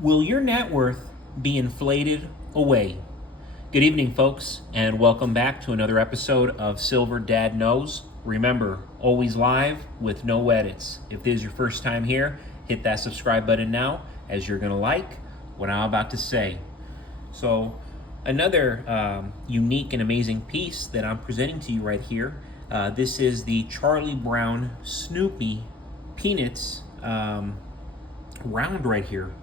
Will your net worth be inflated away? Good evening, folks, and welcome back to another episode of Silver Dad Knows. Remember, always live with no edits. If this is your first time here, hit that subscribe button now, as you're going to like what I'm about to say. So, another unique and amazing piece that I'm presenting to you right here. This is the Charlie Brown Snoopy Peanuts round right here.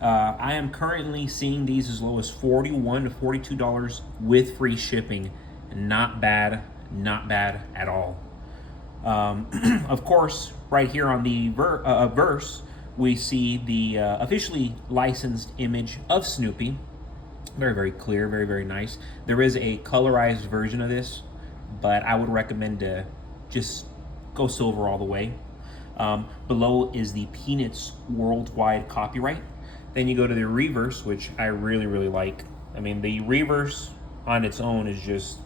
I am currently seeing these as low as $41 to $42 with free shipping. Not bad at all. Of course, right here on the verse, we see the officially licensed image of Snoopy. Very clear, very nice. There is a colorized version of this, but I would recommend to just go silver all the way. Below is the Peanuts worldwide copyright. Then you go to the reverse, which I really like. I mean, the reverse on its own is just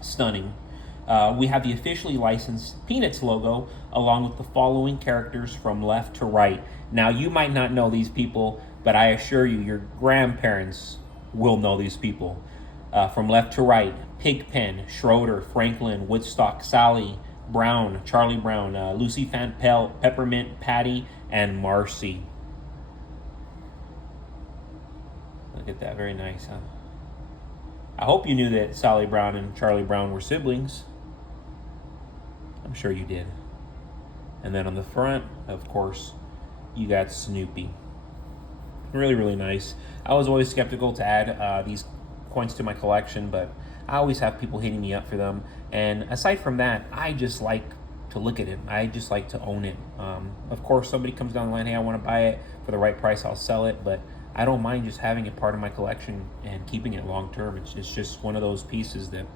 stunning. We have the officially licensed Peanuts logo along with the following characters from left to right. Now, you might not know these people, but I assure you, your grandparents will know these people. From left to right, Pigpen, Schroeder, Franklin, Woodstock, Sally, Brown, Charlie Brown, Lucy Fan Peppermint, Patty, and Marcy. Look at that, very nice, huh? I hope you knew that Sally Brown and Charlie Brown were siblings. I'm sure you did. And then on the front, of course, you got Snoopy. Really nice. I was always skeptical to add these coins to my collection, but I always have people hitting me up for them. And aside from that, I just like to look at it. I just like to own it. Of course, somebody comes down the line, hey, I want to buy it for the right price, I'll sell it, but I don't mind just having it part of my collection and keeping it long term. It's just one of those pieces that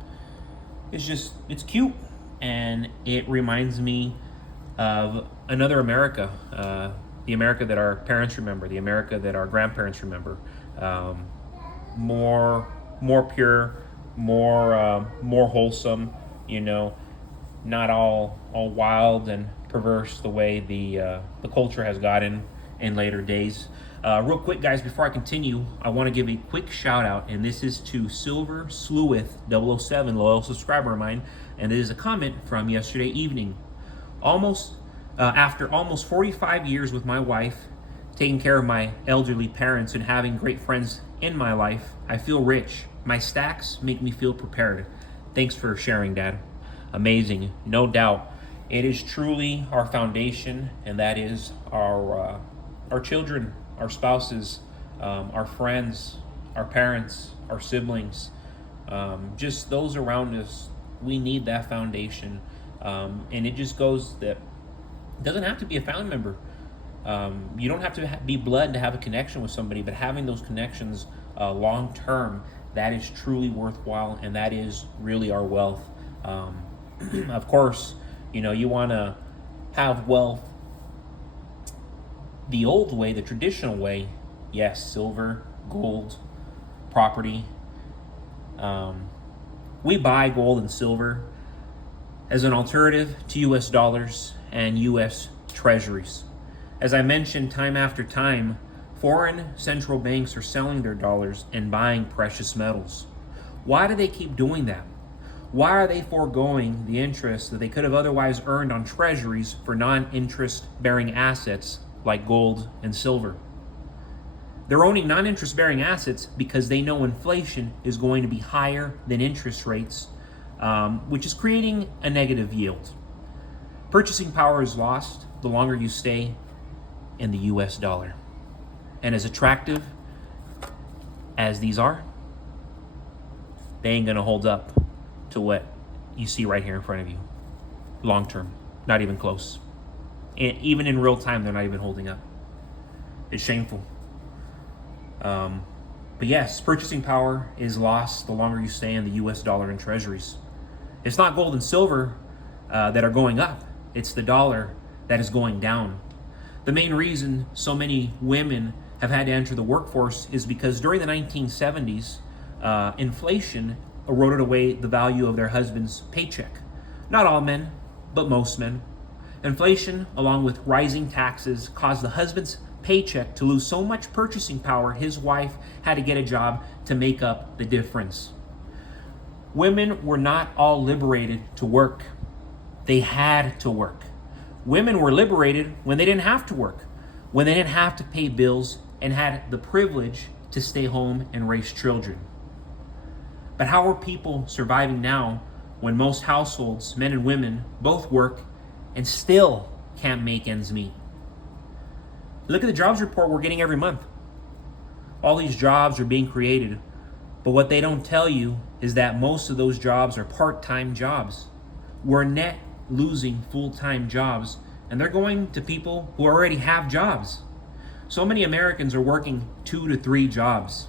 it's cute, and it reminds me of another America, the America that our parents remember, the America that our grandparents remember. More pure, more wholesome. You know, not all wild and perverse the way the culture has gotten in later days. Real quick, guys, before I continue, I want to give a quick shout out, and this is to Silver Sleuth 007, loyal subscriber of mine, and it is a comment from yesterday evening. After almost 45 years with my wife, taking care of my elderly parents and having great friends in my life, I feel rich. My stacks make me feel prepared. Thanks for sharing, Dad. Amazing, no doubt. It is truly our foundation, and that is our children, our spouses, our friends, our parents, our siblings, just those around us. We need that foundation, and it just goes that it doesn't have to be a family member. You don't have to be blood to have a connection with somebody, but having those connections long term, that is truly worthwhile, and that is really our wealth. Of course, you want to have wealth the old way, the traditional way. Yes, silver, gold, property. We buy gold and silver as an alternative to US dollars and US treasuries. As I mentioned time after time, foreign central banks are selling their dollars and buying precious metals. Why do they keep doing that? Why are they foregoing the interest that they could have otherwise earned on treasuries for non-interest bearing assets like gold and silver? They're owning non-interest bearing assets because they know inflation is going to be higher than interest rates, which is creating a negative yield. Purchasing power is lost the longer you stay in the US dollar. And as attractive as these are, they ain't gonna hold up to what you see right here in front of you long term. Not even close. And even in real time, they're not even holding up. It's shameful. But yes, purchasing power is lost the longer you stay in the US dollar and treasuries. It's not gold and silver that are going up. It's the dollar that is going down. The main reason so many women have had to enter the workforce is because during the 1970s, inflation eroded away the value of their husband's paycheck. Not all men, but most men. Inflation, along with rising taxes, caused the husband's paycheck to lose so much purchasing power, his wife had to get a job to make up the difference. Women were not all liberated to work. They had to work. Women were liberated when they didn't have to work, when they didn't have to pay bills and had the privilege to stay home and raise children. But how are people surviving now when most households, men and women, both work and still can't make ends meet? Look at the jobs report we're getting every month. All these jobs are being created, but what they don't tell you is that most of those jobs are part-time jobs. We're net losing full-time jobs, and they're going to people who already have jobs. So many Americans are working 2 to 3 jobs.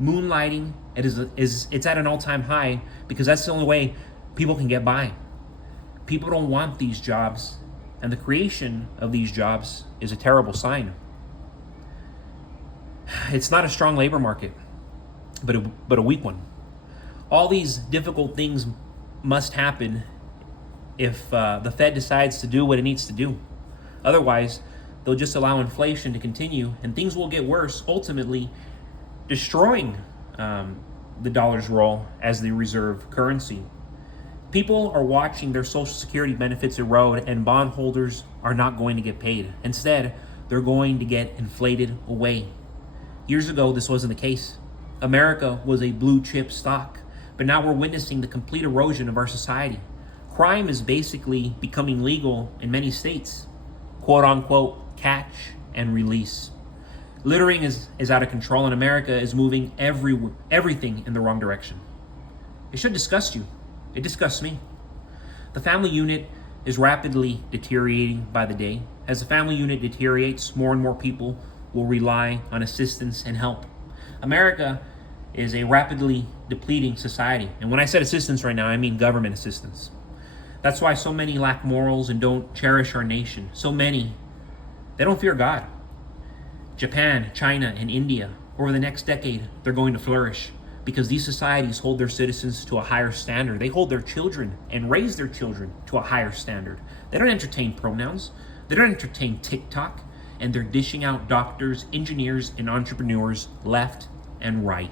Moonlighting, it's at an all-time high because that's the only way people can get by. People don't want these jobs, and the creation of these jobs is a terrible sign. It's not a strong labor market, but a weak one. All these difficult things must happen if the Fed decides to do what it needs to do. Otherwise, they'll just allow inflation to continue, and things will get worse, ultimately destroying the dollar's role as the reserve currency. People are watching their Social Security benefits erode, and bondholders are not going to get paid. Instead, they're going to get inflated away. Years ago, this wasn't the case. America was a blue chip stock, but now we're witnessing the complete erosion of our society. Crime is basically becoming legal in many states. Quote unquote, catch and release. Littering is out of control, and America is moving everything in the wrong direction. It should disgust you. It disgusts me. The family unit is rapidly deteriorating by the day. As the family unit deteriorates, more and more people will rely on assistance and help. America is a rapidly depleting society. And when I said assistance right now, I mean government assistance. That's why so many lack morals and don't cherish our nation. So many, they don't fear God. Japan, China, and India, over the next decade, they're going to flourish because these societies hold their citizens to a higher standard. They hold their children and raise their children to a higher standard. They don't entertain pronouns. They don't entertain TikTok. And they're dishing out doctors, engineers, and entrepreneurs left and right.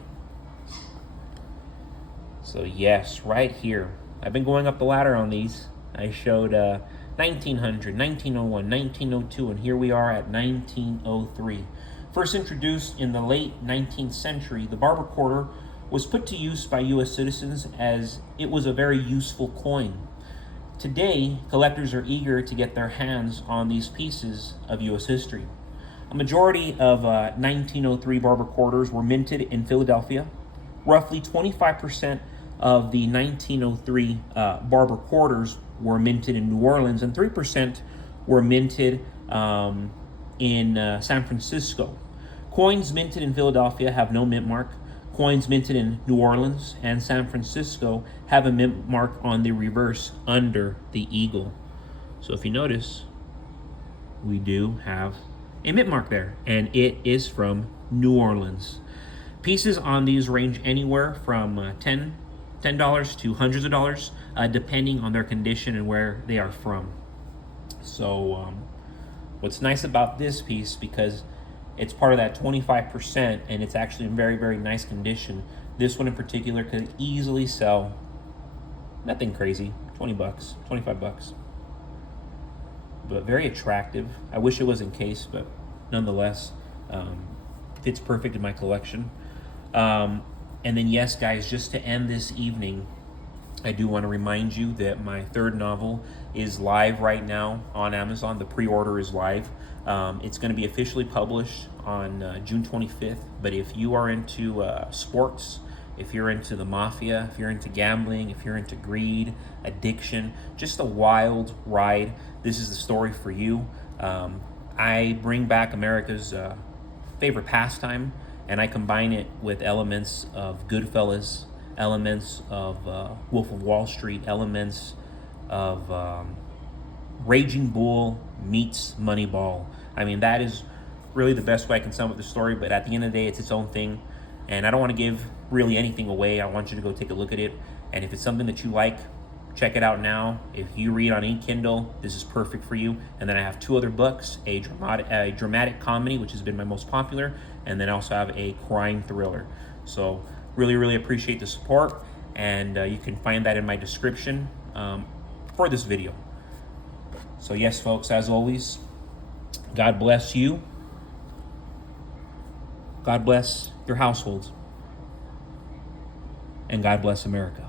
So yes, right here. I've been going up the ladder on these. I showed 1900, 1901, 1902, and here we are at 1903. First introduced in the late 19th century, the Barber quarter was put to use by U.S. citizens as it was a very useful coin. Today, collectors are eager to get their hands on these pieces of U.S. history. A majority of 1903 Barber quarters were minted in Philadelphia. Roughly 25% of the 1903 Barber quarters were minted in New Orleans, and 3% were minted in San Francisco. Coins minted in Philadelphia have no mint mark. Coins minted in New Orleans and San Francisco have a mint mark on the reverse under the eagle. So if you notice, we do have a mint mark there, and it is from New Orleans. Pieces on these range anywhere from $10 to hundreds of dollars, depending on their condition and where they are from. So what's nice about this piece, because it's part of that 25% and it's actually in very, very nice condition, this one in particular could easily sell, nothing crazy, $20, $25. But very attractive. I wish it was encased, but nonetheless, fits perfect in my collection. And then yes, guys, just to end this evening, I do want to remind you that my third novel is live right now on Amazon. The pre-order is live. It's going to be officially published on June 25th. But if you are into sports, if you're into the mafia, if you're into gambling, if you're into greed, addiction, just a wild ride, this is the story for you. I bring back America's favorite pastime, and I combine it with elements of Goodfellas, elements of Wolf of Wall Street, elements of Raging Bull meets Moneyball. I mean, that is really the best way I can sum up the story, but at the end of the day, it's its own thing, and I don't want to give really anything away. I want you to go take a look at it, and if it's something that you like, check it out now. If you read on e-Kindle, this is perfect for you. And then I have 2 other books, a dramatic comedy, which has been my most popular, and then I also have a crime thriller. So really, really appreciate the support, and you can find that in my description for this video. So yes, folks, as always, God bless you. God bless your households. And God bless America.